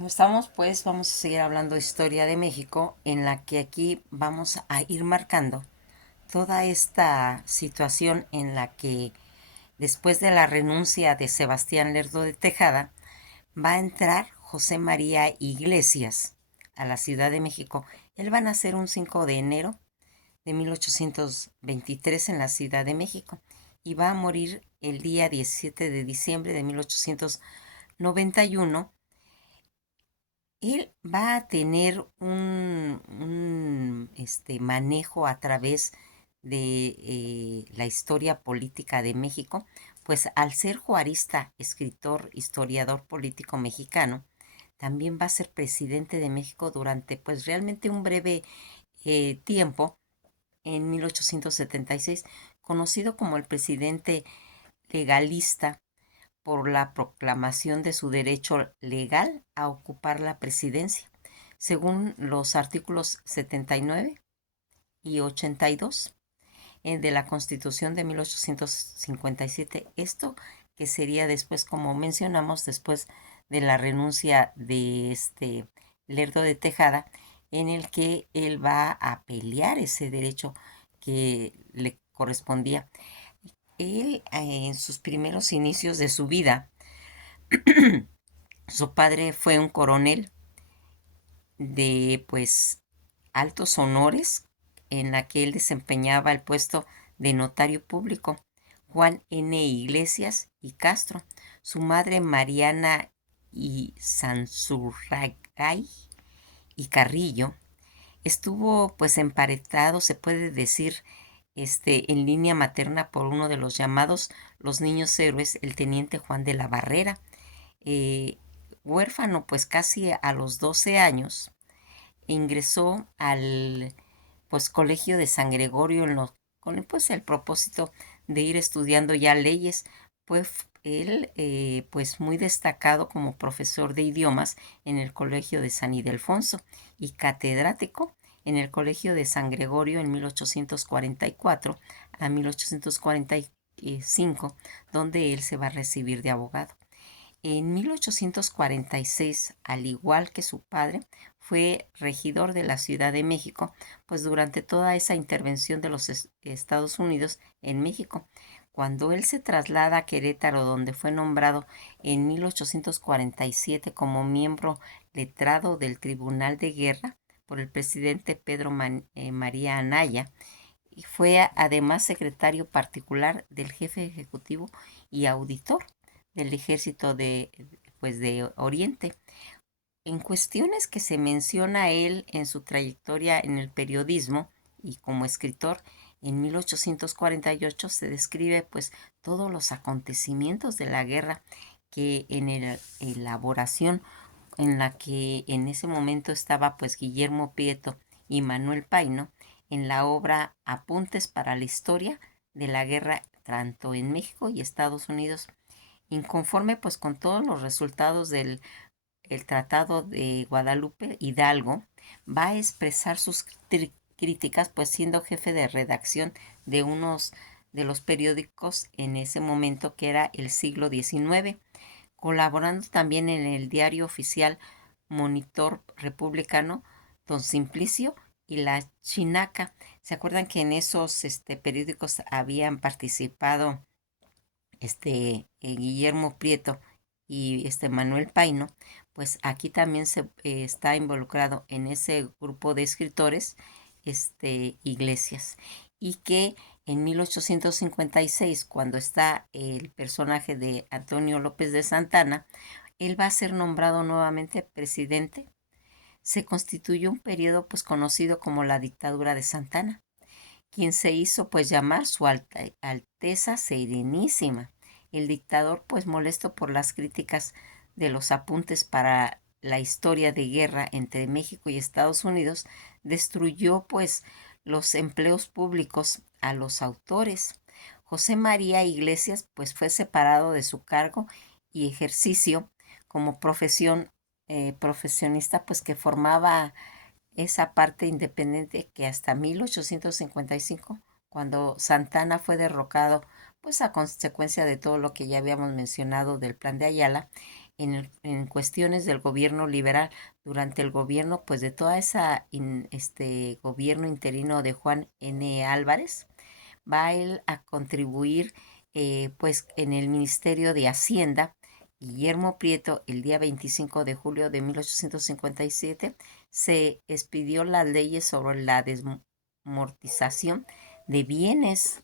Como estamos, pues vamos a seguir hablando de historia de México, en la que aquí vamos a ir marcando toda esta situación en la que después de la renuncia de Sebastián Lerdo de Tejada, va a entrar José María Iglesias a la Ciudad de México. Él va a nacer un 5 de enero de 1823 en la Ciudad de México y va a morir el día 17 de diciembre de 1891. Él va a tener un manejo a través de la historia política de México, pues al ser juarista, escritor, historiador político mexicano, también va a ser presidente de México durante pues realmente un breve tiempo, en 1876, conocido como el presidente legalista por la proclamación de su derecho legal a ocupar la presidencia, según los artículos 79 y 82 de la Constitución de 1857. Esto que sería después, como mencionamos, después de la renuncia de Lerdo de Tejada, en el que él va a pelear ese derecho que le correspondía. Él, en sus primeros inicios de su vida, su padre fue un coronel de pues altos honores, en la que él desempeñaba el puesto de notario público, Juan N. Iglesias y Castro. Su madre, Mariana y Sanzurragay y Carrillo, estuvo pues emparentado, se puede decir, en línea materna por uno de los llamados los niños héroes, el teniente Juan de la Barrera. eh, Huérfano pues casi a los 12 años, ingresó al pues colegio de San Gregorio con pues el propósito de ir estudiando ya leyes. Pues él pues muy destacado como profesor de idiomas en el colegio de San Ildefonso y catedrático en el colegio de San Gregorio en 1844 a 1845, donde él se va a recibir de abogado. En 1846, al igual que su padre, fue regidor de la Ciudad de México, pues durante toda esa intervención de los Estados Unidos en México. Cuando él se traslada a Querétaro, donde fue nombrado en 1847 como miembro letrado del Tribunal de Guerra por el presidente Pedro María Anaya, y fue además secretario particular del jefe ejecutivo y auditor del ejército de Oriente. En cuestiones que se menciona él en su trayectoria en el periodismo y como escritor, en 1848 se describe pues todos los acontecimientos de la guerra, que en la elaboración en la que en ese momento estaba pues Guillermo Prieto y Manuel Paino, en la obra Apuntes para la Historia de la Guerra tanto en México y Estados Unidos. Inconforme pues con todos los resultados del el Tratado de Guadalupe, Hidalgo va a expresar sus críticas, pues siendo jefe de redacción de unos de los periódicos en ese momento, que era El Siglo XIX, colaborando también en el diario oficial Monitor Republicano, Don Simplicio y La Chinaca. ¿Se acuerdan que en esos periódicos habían participado Guillermo Prieto y Manuel Paino? Pues aquí también se está involucrado en ese grupo de escritores, Iglesias, y que en 1856, cuando está el personaje de Antonio López de Santana, él va a ser nombrado nuevamente presidente. Se constituyó un periodo pues conocido como la dictadura de Santana, quien se hizo pues llamar su Alteza Serenísima. El dictador, pues molesto por las críticas de los apuntes para la historia de guerra entre México y Estados Unidos, destruyó pues los empleos públicos a los autores. José María Iglesias pues fue separado de su cargo y ejercicio como profesionista, pues que formaba esa parte independiente, que hasta 1855, cuando Santana fue derrocado, pues a consecuencia de todo lo que ya habíamos mencionado del plan de Ayala, en cuestiones del gobierno liberal durante el gobierno, pues de toda esa gobierno interino de Juan N. Álvarez. Va él a contribuir pues en el Ministerio de Hacienda. Guillermo Prieto, el día 25 de julio de 1857, se expidió las leyes sobre la desmortización de bienes,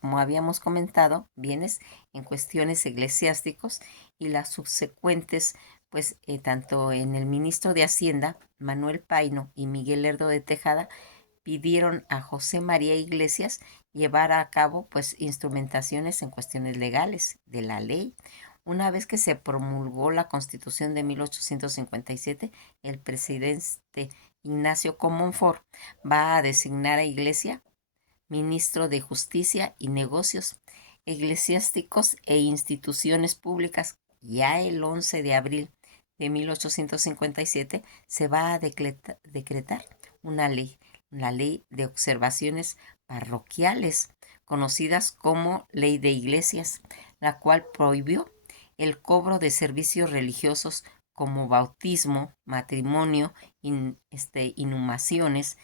como habíamos comentado, bienes en cuestiones eclesiásticos, y las subsecuentes, pues tanto en el ministro de Hacienda, Manuel Paino, y Miguel Lerdo de Tejada, pidieron a José María Iglesias llevar a cabo pues instrumentaciones en cuestiones legales de la ley. Una vez que se promulgó la Constitución de 1857, el presidente Ignacio Comonfort va a designar a Iglesia ministro de Justicia y Negocios Eclesiásticos e Instituciones Públicas. Ya el 11 de abril de 1857 se va a decretar una ley, la Ley de Observaciones Parroquiales, conocidas como Ley de Iglesias, la cual prohibió el cobro de servicios religiosos como bautismo, matrimonio, inhumaciones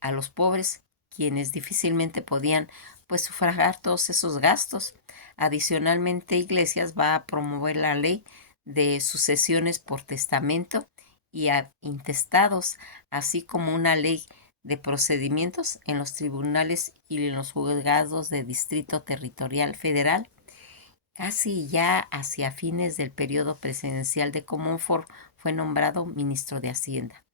a los pobres, quienes difícilmente podían pues sufragar todos esos gastos. Adicionalmente, Iglesias va a promover la ley de sucesiones por testamento y a intestados, así como una ley de procedimientos en los tribunales y en los juzgados de distrito territorial federal. Casi ya hacia fines del periodo presidencial de Comonfort fue nombrado ministro de Hacienda.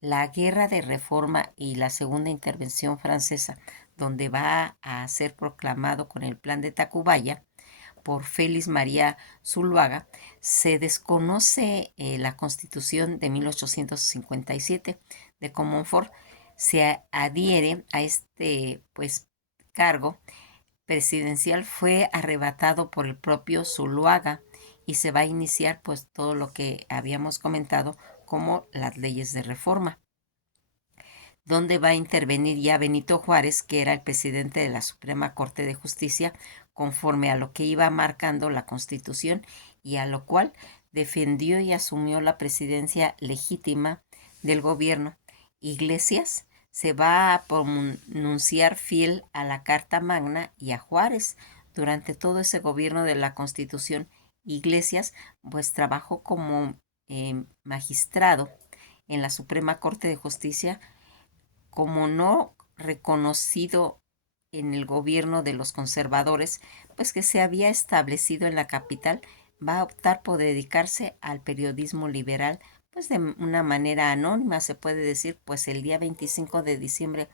La guerra de reforma y la segunda intervención francesa, donde va a ser proclamado con el plan de Tacubaya por Félix María Zuluaga, se desconoce la Constitución de 1857 de Comonfort. Se adhiere a este pues cargo presidencial, fue arrebatado por el propio Zuluaga, y se va a iniciar pues todo lo que habíamos comentado como las leyes de reforma, donde va a intervenir ya Benito Juárez, que era el presidente de la Suprema Corte de Justicia, conforme a lo que iba marcando la Constitución, y a lo cual defendió y asumió la presidencia legítima del gobierno. Iglesias se va a pronunciar fiel a la Carta Magna y a Juárez durante todo ese gobierno de la Constitución. Iglesias pues trabajó como magistrado en la Suprema Corte de Justicia, como no reconocido en el gobierno de los conservadores, pues que se había establecido en la capital. Va a optar por dedicarse al periodismo liberal, pues de una manera anónima, se puede decir. Pues el día 25 de diciembre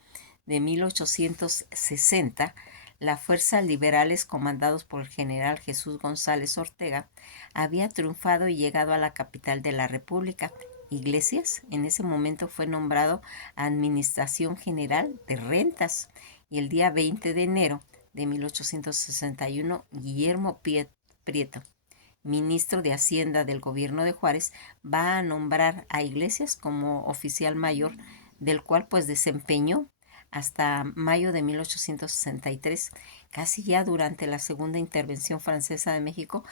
de 1860, las fuerzas liberales comandados por el general Jesús González Ortega había triunfado y llegado a la capital de la República. Iglesias en ese momento fue nombrado Administración General de Rentas, y el día 20 de enero de 1861, Guillermo Prieto, ministro de Hacienda del gobierno de Juárez, va a nombrar a Iglesias como oficial mayor, del cual pues desempeñó hasta mayo de 1863. Casi ya durante la segunda intervención francesa de México,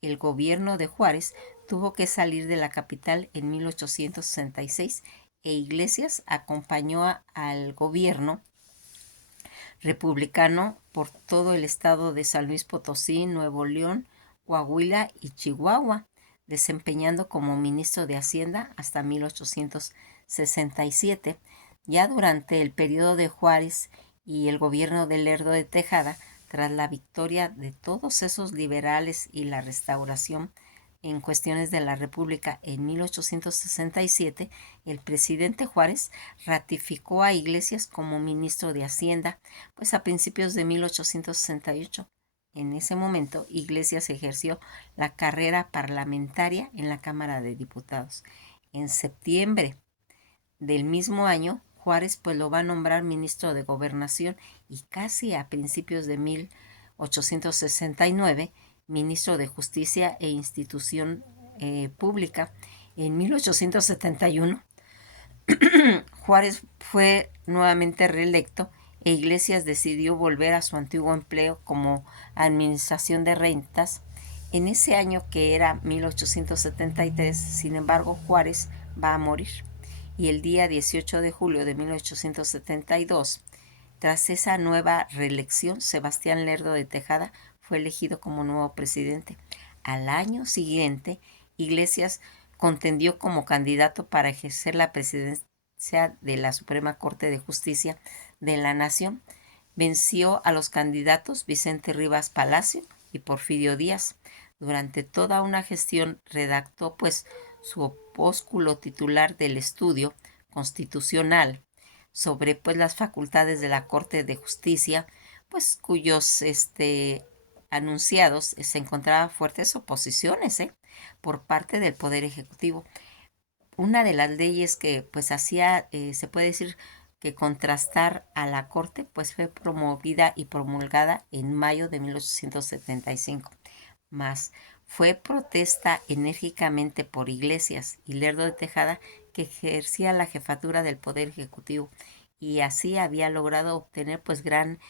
el gobierno de Juárez tuvo que salir de la capital en 1866, e Iglesias acompañó al gobierno republicano por todo el estado de San Luis Potosí, Nuevo León, Coahuila y Chihuahua, desempeñando como ministro de Hacienda hasta 1867. Ya durante el periodo de Juárez y el gobierno de Lerdo de Tejada, tras la victoria de todos esos liberales y la restauración en cuestiones de la República en 1867, el presidente Juárez ratificó a Iglesias como ministro de Hacienda, pues a principios de 1868. En ese momento, Iglesias ejerció la carrera parlamentaria en la Cámara de Diputados. En septiembre del mismo año, Juárez pues lo va a nombrar ministro de Gobernación, y casi a principios de 1869, ministro de Justicia e Institución Pública. En 1871, Juárez fue nuevamente reelecto, e Iglesias decidió volver a su antiguo empleo como administración de rentas, En ese año que era 1873, sin embargo, Juárez va a morir. Y el día 18 de julio de 1872, tras esa nueva reelección, Sebastián Lerdo de Tejada fue elegido como nuevo presidente. Al año siguiente, Iglesias contendió como candidato para ejercer la presidencia de la Suprema Corte de Justicia de la Nación. Venció a los candidatos Vicente Rivas Palacio y Porfirio Díaz. Durante toda una gestión redactó pues su opúsculo titular del estudio constitucional sobre pues las facultades de la Corte de Justicia, pues cuyos anunciados se encontraban fuertes oposiciones por parte del Poder Ejecutivo. Una de las leyes que pues hacía, se puede decir que contrastar a la Corte, pues fue promovida y promulgada en mayo de 1875. Más fue protesta enérgicamente por Iglesias y Lerdo de Tejada, que ejercía la jefatura del Poder Ejecutivo y así había logrado obtener pues gran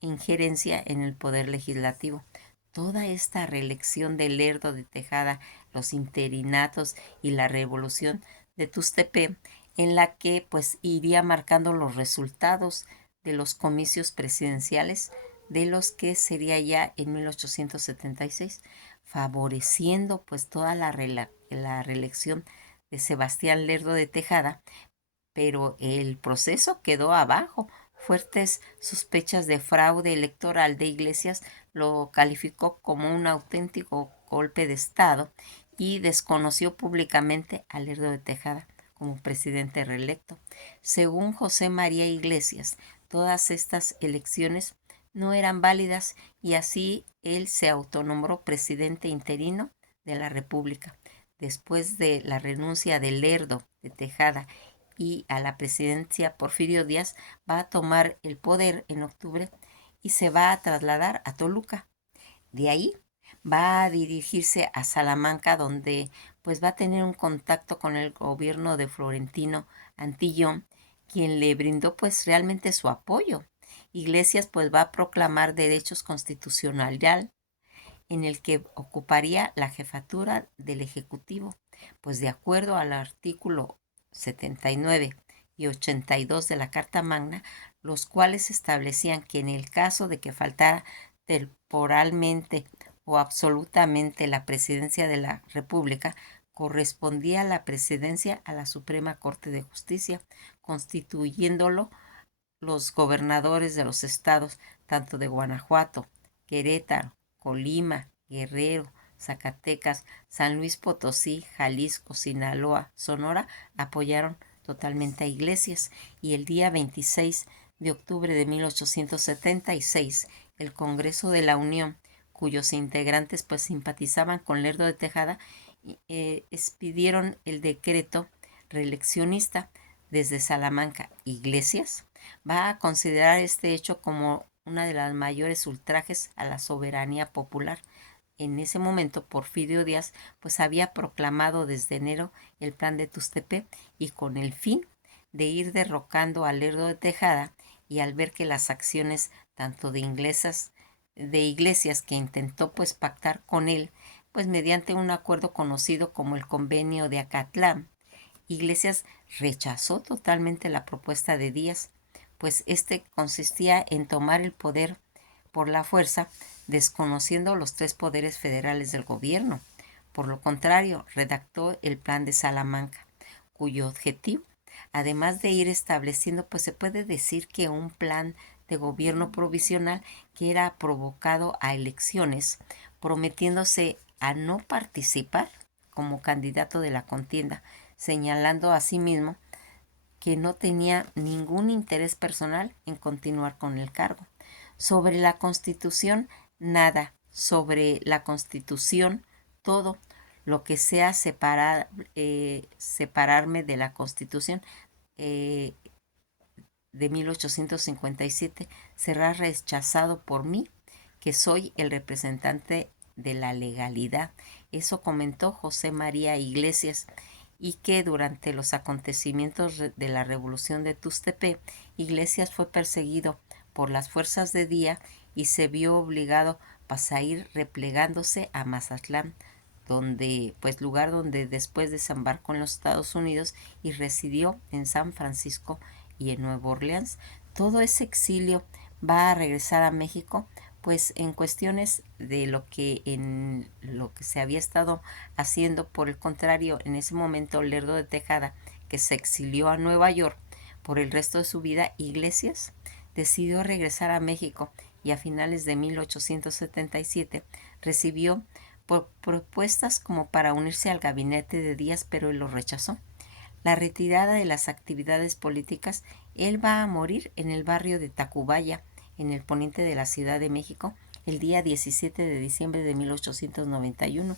injerencia en el Poder Legislativo. Toda esta reelección de Lerdo de Tejada, los interinatos y la revolución de Tuxtepec, en la que pues iría marcando los resultados de los comicios presidenciales, de los que sería ya en 1876, favoreciendo pues toda la reelección de Sebastián Lerdo de Tejada, pero el proceso quedó abajo. Fuertes sospechas de fraude electoral de Iglesias lo calificó como un auténtico golpe de Estado y desconoció públicamente a Lerdo de Tejada como presidente reelecto. Según José María Iglesias, todas estas elecciones no eran válidas y así él se autonombró presidente interino de la República. Después de la renuncia de Lerdo de Tejada y a la presidencia, Porfirio Díaz va a tomar el poder en octubre y se va a trasladar a Toluca. De ahí va a dirigirse a Salamanca, donde pues va a tener un contacto con el gobierno de Florentino Antillón, quien le brindó pues realmente su apoyo. Iglesias pues va a proclamar derechos constitucionales en el que ocuparía la jefatura del Ejecutivo, pues de acuerdo al artículo 79 y 82 de la Carta Magna, los cuales establecían que en el caso de que faltara temporalmente o absolutamente la presidencia de la República, correspondía la presidencia a la Suprema Corte de Justicia, constituyéndolo los gobernadores de los estados, tanto de Guanajuato, Querétaro, Colima, Guerrero, Zacatecas, San Luis Potosí, Jalisco, Sinaloa, Sonora, apoyaron totalmente a Iglesias y el día 26 de octubre de 1876, el Congreso de la Unión, cuyos integrantes pues simpatizaban con Lerdo de Tejada, expidieron el decreto reeleccionista desde Salamanca. Iglesias va a considerar este hecho como una de las mayores ultrajes a la soberanía popular. En ese momento, Porfirio Díaz pues había proclamado desde enero el plan de Tuxtepec y con el fin de ir derrocando a Lerdo de Tejada, y al ver que las acciones tanto de Iglesias, que intentó pues pactar con él pues mediante un acuerdo conocido como el Convenio de Acatlán, Iglesias rechazó totalmente la propuesta de Díaz, pues este consistía en tomar el poder por la fuerza, desconociendo los tres poderes federales del gobierno. Por lo contrario, redactó el Plan de Salamanca, cuyo objetivo, además de ir estableciendo, pues se puede decir que un plan de gobierno provisional que era provocado a elecciones, prometiéndose a no participar como candidato de la contienda, señalando asimismo que no tenía ningún interés personal en continuar con el cargo. Sobre la Constitución, nada. Sobre la Constitución, todo. Lo que sea separarme de la Constitución eh, de 1857 será rechazado por mí, que soy el representante de la legalidad. Eso comentó José María Iglesias, y que durante los acontecimientos de la Revolución de Tuxtepec, Iglesias fue perseguido por las fuerzas de Díaz y se vio obligado pasa a ir replegándose a Mazatlán, donde, pues lugar donde después desembarcó en los Estados Unidos y residió en San Francisco y en Nueva Orleans. Todo ese exilio va a regresar a México, pues en cuestiones de lo que se había estado haciendo. Por el contrario, en ese momento Lerdo de Tejada, que se exilió a Nueva York por el resto de su vida, Iglesias decidió regresar a México y a finales de 1877 recibió propuestas como para unirse al gabinete de Díaz, pero él lo rechazó. La retirada de las actividades políticas, él va a morir en el barrio de Tacubaya, en el poniente de la Ciudad de México, el día 17 de diciembre de 1891.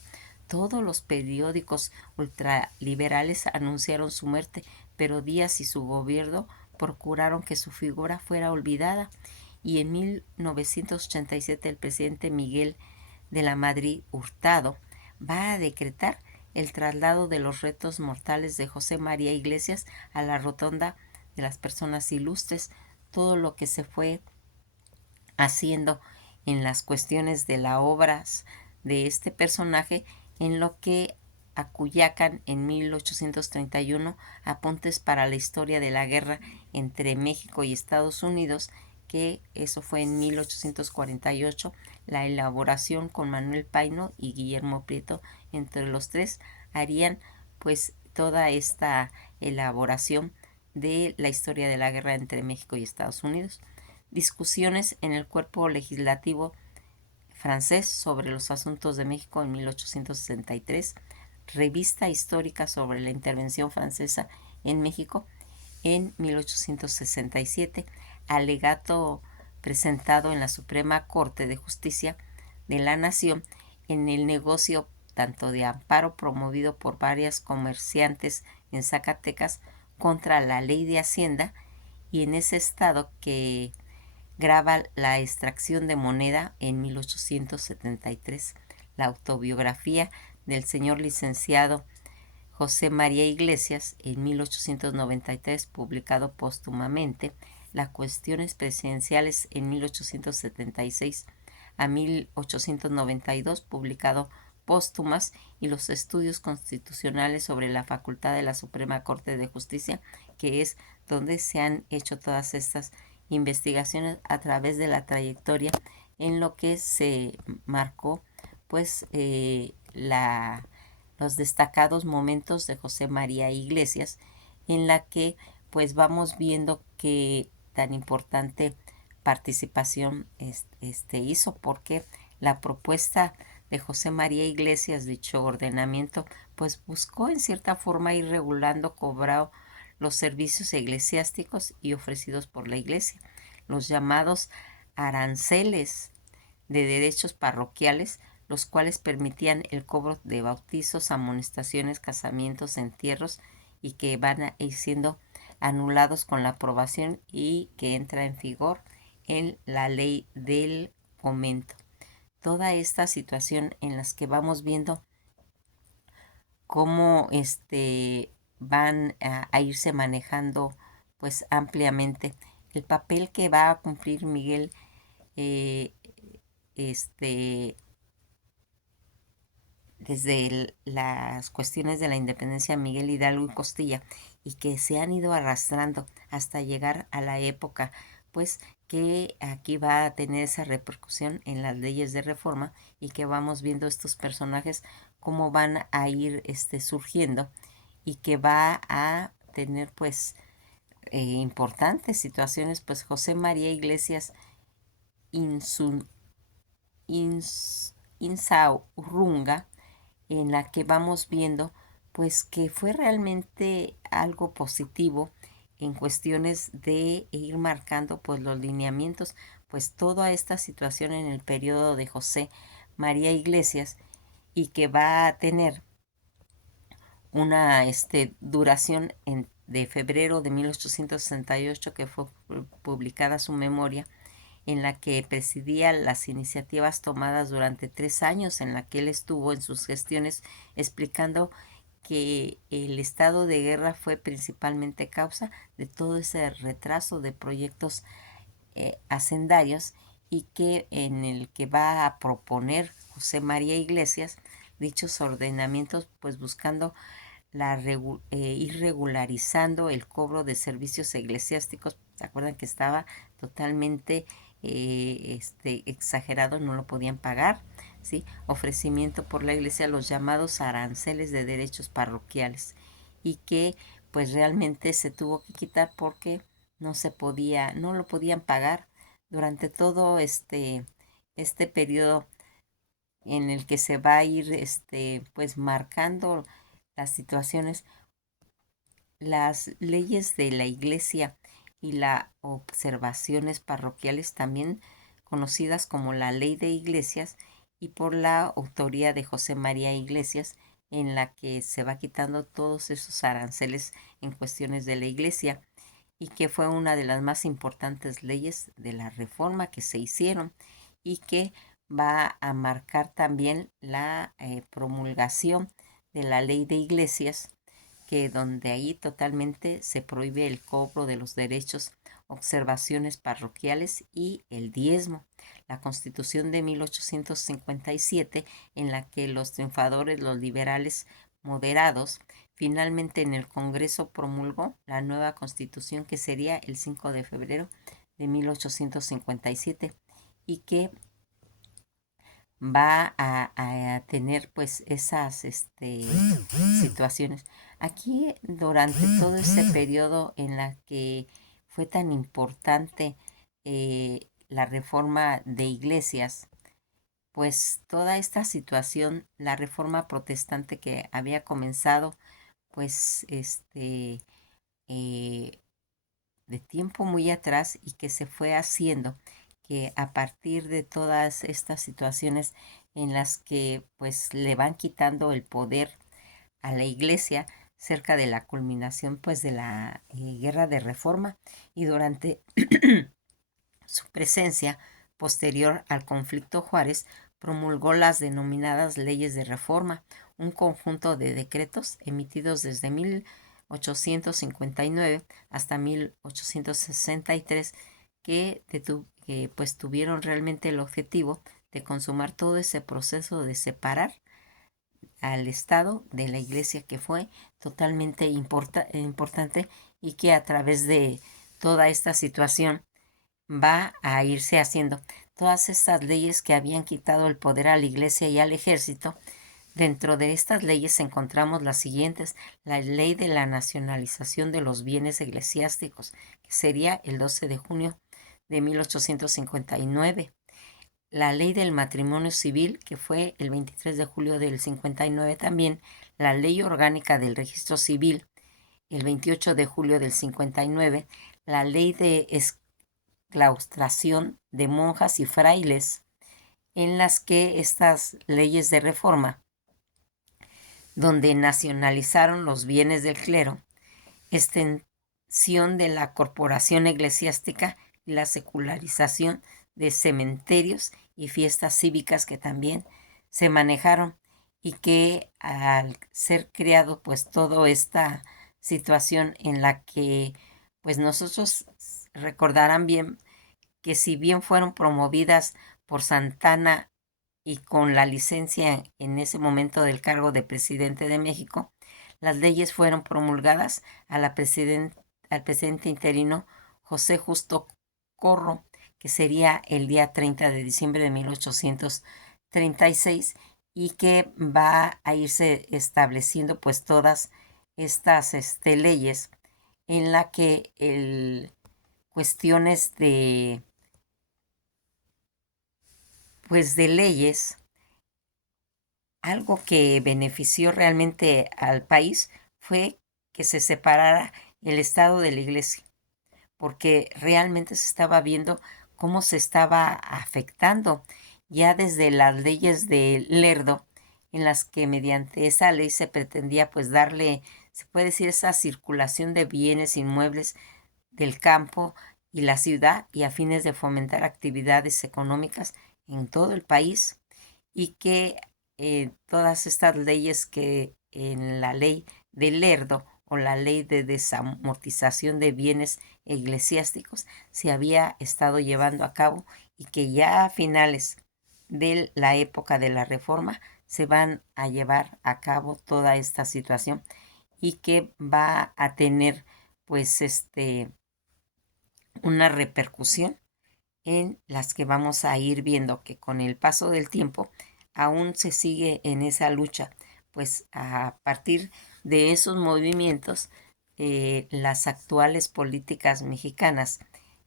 Todos los periódicos ultraliberales anunciaron su muerte, pero Díaz y su gobierno procuraron que su figura fuera olvidada, y en 1987 el presidente Miguel de la Madrid Hurtado va a decretar el traslado de los restos mortales de José María Iglesias a la rotonda de las personas ilustres. Todo lo que se fue haciendo en las cuestiones de las obras de este personaje, en lo que acuyacan en 1831 Apuntes para la historia de la guerra entre México y Estados Unidos, que eso fue en 1848, la elaboración con Manuel Paino y Guillermo Prieto. Entre los tres harían pues toda esta elaboración de la historia de la guerra entre México y Estados Unidos. Discusiones en el cuerpo legislativo francés sobre los asuntos de México en 1863, Revista histórica sobre la intervención francesa en México en 1867, alegato presentado en la Suprema Corte de Justicia de la Nación en el negocio tanto de amparo promovido por varias comerciantes en Zacatecas contra la ley de Hacienda, y en ese estado que graba la extracción de moneda en 1873. La autobiografía del señor licenciado José María Iglesias en 1893, publicado póstumamente. Las cuestiones presidenciales en 1876 a 1892, publicado póstumas, y los estudios constitucionales sobre la facultad de la Suprema Corte de Justicia, que es donde se han hecho todas estas investigaciones a través de la trayectoria en lo que se marcó pues los destacados momentos de José María Iglesias, en la que pues vamos viendo que tan importante participación hizo, porque la propuesta de José María Iglesias, dicho ordenamiento, pues buscó en cierta forma ir regulando, cobrado los servicios eclesiásticos y ofrecidos por la Iglesia, los llamados aranceles de derechos parroquiales, los cuales permitían el cobro de bautizos, amonestaciones, casamientos, entierros, y que van a ir siendo anulados con la aprobación y que entra en vigor en la ley del fomento. Toda esta situación en las que vamos viendo cómo van a irse manejando pues ampliamente el papel que va a cumplir Miguel eh, desde las cuestiones de la independencia, Miguel Hidalgo y Costilla, y que se han ido arrastrando hasta llegar a la época pues que aquí va a tener esa repercusión en las leyes de reforma, y que vamos viendo estos personajes cómo van a ir surgiendo, y que va a tener pues importantes situaciones. Pues José María Iglesias Insaurrunga, en la que vamos viendo pues que fue realmente algo positivo en cuestiones de ir marcando pues los lineamientos, pues toda esta situación en el periodo de José María Iglesias, y que va a tener una duración de febrero de 1868, que fue publicada su memoria, en la que presidía las iniciativas tomadas durante 3 años en la que él estuvo en sus gestiones, explicando que el estado de guerra fue principalmente causa de todo ese retraso de proyectos hacendarios, y que en el que va a proponer José María Iglesias dichos ordenamientos, pues buscando ir regularizando el cobro de servicios eclesiásticos. ¿Se acuerdan que estaba totalmente exagerado? No lo podían pagar, ¿sí? Ofrecimiento por la iglesia, los llamados aranceles de derechos parroquiales, y que pues realmente se tuvo que quitar porque no lo podían pagar durante todo este periodo en el que se va a ir pues marcando las situaciones. Las leyes de la iglesia y las observaciones parroquiales, también conocidas como la ley de iglesias, y por la autoría de José María Iglesias, en la que se va quitando todos esos aranceles en cuestiones de la iglesia, y que fue una de las más importantes leyes de la reforma que se hicieron, y que va a marcar también la promulgación de la ley de iglesias, que donde ahí totalmente se prohíbe el cobro de los derechos, observaciones parroquiales y el diezmo. La Constitución de 1857, en la que los triunfadores, los liberales moderados, finalmente en el Congreso promulgó la nueva Constitución, que sería el 5 de febrero de 1857, y que va a tener pues esas situaciones. Aquí, durante todo ese periodo en la que fue tan importante la reforma de iglesias, pues toda esta situación, la reforma protestante que había comenzado pues eh, de tiempo muy atrás, y que se fue haciendo, que a partir de todas estas situaciones en las que pues le van quitando el poder a la iglesia cerca de la culminación pues de la guerra de reforma, y durante su presencia posterior al conflicto, Juárez promulgó las denominadas leyes de reforma, un conjunto de decretos emitidos desde 1859 hasta 1863, que pues tuvieron realmente el objetivo de consumar todo ese proceso de separar al Estado de la Iglesia, que fue totalmente importante, y que a través de toda esta situación va a irse haciendo. Todas estas leyes que habían quitado el poder a la iglesia y al ejército, dentro de estas leyes encontramos las siguientes: la ley de la nacionalización de los bienes eclesiásticos, que sería el 12 de junio de 1859, la ley del matrimonio civil, que fue el 23 de julio del 59 también, la ley orgánica del registro civil, el 28 de julio del 59, la ley de claustración de monjas y frailes, en las que estas leyes de reforma, donde nacionalizaron los bienes del clero, extensión de la corporación eclesiástica y la secularización de cementerios y fiestas cívicas, que también se manejaron, y que al ser creado pues toda esta situación en la que pues nosotros recordarán bien que, si bien fueron promovidas por Santana y con la licencia en ese momento del cargo de presidente de México, las leyes fueron promulgadas al presidente interino José Justo Corro, que sería el día 30 de diciembre de 1836, y que va a irse estableciendo pues todas estas leyes, en la que cuestiones de leyes, algo que benefició realmente al país fue que se separara el Estado de la Iglesia, porque realmente se estaba viendo cómo se estaba afectando ya desde las leyes de Lerdo, en las que mediante esa ley se pretendía pues darle, se puede decir, esa circulación de bienes inmuebles del campo y la ciudad, y a fines de fomentar actividades económicas en todo el país, y que todas estas leyes que en la ley de Lerdo, o la ley de desamortización de bienes eclesiásticos, se había estado llevando a cabo, y que ya a finales de la época de la reforma se van a llevar a cabo toda esta situación y que va a tener pues una repercusión en las que vamos a ir viendo que con el paso del tiempo aún se sigue en esa lucha, pues a partir de esos movimientos las actuales políticas mexicanas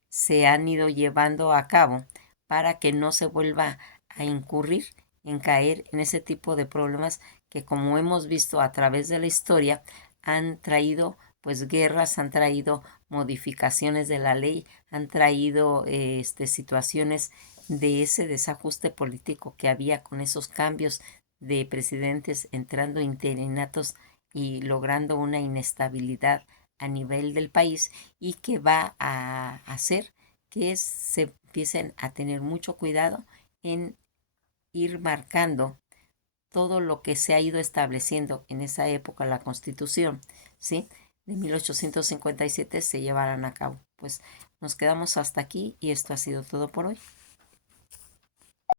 se han ido llevando a cabo para que no se vuelva a incurrir en caer en ese tipo de problemas que, como hemos visto a través de la historia, han traído pues guerras, han traído modificaciones de la ley, han traído situaciones de ese desajuste político que había con esos cambios de presidentes entrando interinatos y logrando una inestabilidad a nivel del país y que va a hacer que se empiecen a tener mucho cuidado en ir marcando todo lo que se ha ido estableciendo en esa época, la Constitución, ¿sí? De 1857 se llevarán a cabo. Pues nos quedamos hasta aquí y esto ha sido todo por hoy.